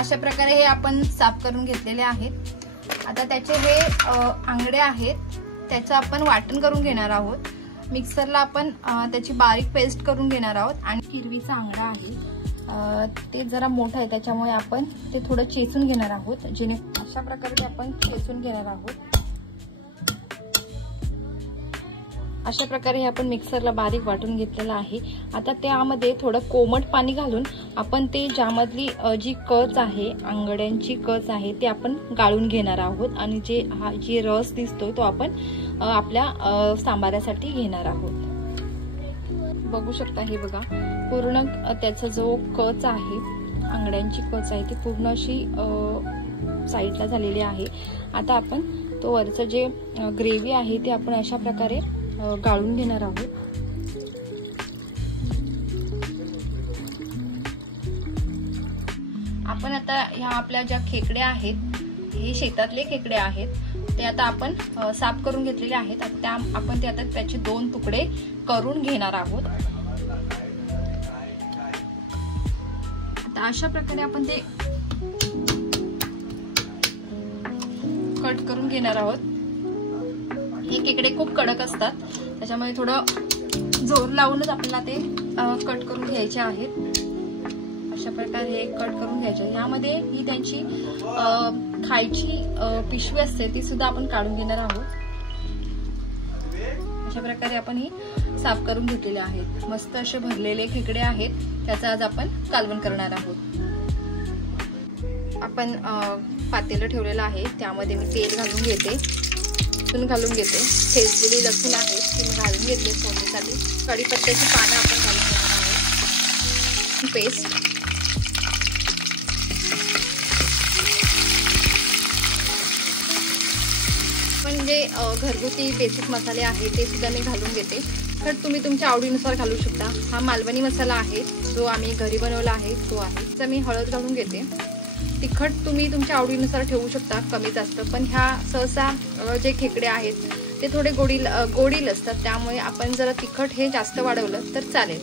अशा प्रकारे हे आपण साफ करून घेतलेले आहेत। आता त्याचे हे आंगडे आहेत त्याचं आपण वाटण करून घेणार आहोत। मिक्सरला आपण त्याची बारीक पेस्ट करून घेणार आहोत। आणि हिरवीचा आंगडा आहे ते जरा मोठं आहे त्याच्यामुळे आपण ते थोडं चेचून घेणार आहोत। जेणे अशा प्रकारे आपण चेचून घेणार आहोत। अशा प्रकारे हे आपण मिक्सरला बारीक वाटून घेतलेलं आहे। आता त्यामध्ये थोडं कोमट पाणी घालून आपण ते ज्यामधली जी कच आहे आंगड्यांची कच आहे ते आपण गाळून घेणार आहोत। आणि जे रस दिसतोय तो आपण आपल्या सांबारासाठी घेणार आहोत। बघू शकता हे बघा पूर्ण त्याचा जो कच आहे आंगड्यांची कच आहे ती पूर्ण अशी साईडला झालेली आहे। आता आपण तो वरचं जे ग्रेव्ही आहे ते आपण अशा प्रकारे गाळून घेणार आहोत। आपण आता ह्या आपल्या ज्या खेकडे आहेत हे शेतातले खेकडे आहेत ते आता आपण साफ करून घेतलेले आहेत। आता आपण त्याचे 2 तुकडे करून घेणार आहोत। आता अशा प्रकारे आपण ते कट करून घेणार आहोत। हे खेकडे खूप कडक असतात त्याच्यामुळे थोडं जोर लावूनच आपल्याला ते कट करून घ्यायचे आहेत। अशा प्रकारे हे कट करून घ्यायचे। यामध्ये ही त्यांची खायची पिशवी असते ती सुद्धा आपण काढून घेणार आहोत। अशा प्रकारे आपण ही साफ करून घेतलेले आहेत। मस्त असे भरलेले खेकडे आहेत त्याचं आज आपण कालवण करणार आहोत। आपण पातेलं ठेवलेलं आहे त्यामध्ये मी तेल घालून घेते, लसूण घालून घेते। ठेचलेली लसूण आहे ती मी घालून घेतली फोडणीसाठी। कढीपत्त्याची पानं आपण घालून घेणार आहोत। पेस्ट पण जे घरगुती बेसिक मसाले आहेत ते सुद्धा मी घालून घेते। तिखट तुम्ही तुमच्या आवडीनुसार घालू शकता। हा मालवणी मसाला आहे जो आम्ही घरी बनवला आहे तो आहे। तर मी हळद घालून घेते। तिखट तुम्ही तुमच्या आवडीनुसार ठेवू शकता कमी जास्त, पण ह्या सहसा जे खेकडे आहेत ते थोडे गोडील असतात त्यामुळे आपण जरा तिखट हे जास्त वाढवलं तर चालेल।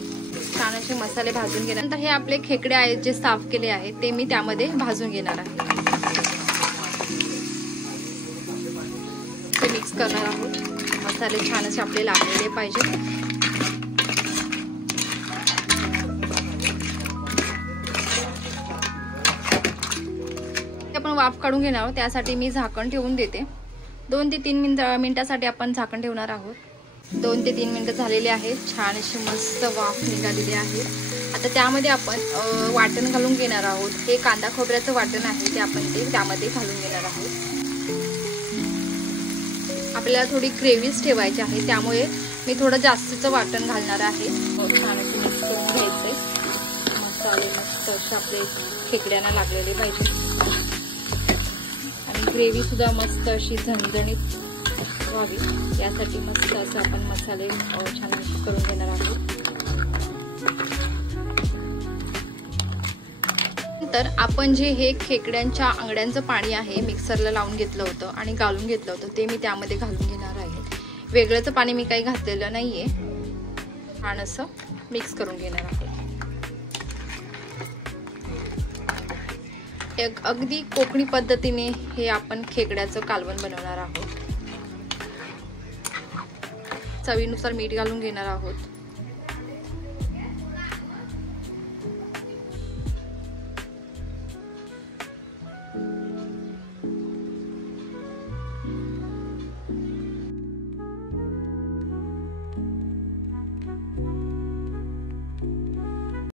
छान असे मसाले भाजून घेण्यानंतर हे आपले खेकडे आहेत जे साफ केले आहेत ते मी त्यामध्ये भाजून घेणार आहे। ते मिक्स करणार आहोत। मसाले छान असे आपले लागलेले पाहिजे। आपण वाफ काढून घेणार आहोत त्यासाठी मी झाकण ठेवून देते। 2 ते 3 मिनिटासाठी आपण झाकण ठेवणार आहोत। 2 ते 3 मिनिटं झालेले आहेत। छान अशी मस्त वाफ निघालेली आहे। आता त्यामध्ये आपण वाटण घालून घेणार आहोत। हे कांदा खोबऱ्याचं वाटण आहे ते आपण त्यामध्ये घालून घेणार आहोत। आपल्याला थोडी ग्रेव्हीच ठेवायची आहे त्यामुळे मी थोडं जास्तीचं वाटण घालणार आहे। छान असे मिक्स करून घ्यायचे। मसाले मस्त असे आपले खेकड्यांना लागलेले पाहिजे आणि ग्रेव्ही सुद्धा मस्त अशी झणझणीत व्हावी यासाठी मस्त असं आपण मसाले छान मिक्स करून घेणार आहोत। नंतर आपण जे हे खेकड्यांच्या आंगड्यांचं पाणी आहे मिक्सरला लावून घेतलं होतं आणि गाळून घेतलं होतं ते मी त्यामध्ये घालून घेणार आहे। वेगळंच पाणी मी काही घातलेलं नाहीये। छान असं मिक्स करून घेणार आहे। एक अगदी कोकणी पद्धतीने हे आपण खेकड्याचं कालवण बनवणार आहोत। चवीनुसार मीठ घालून घेणार आहोत।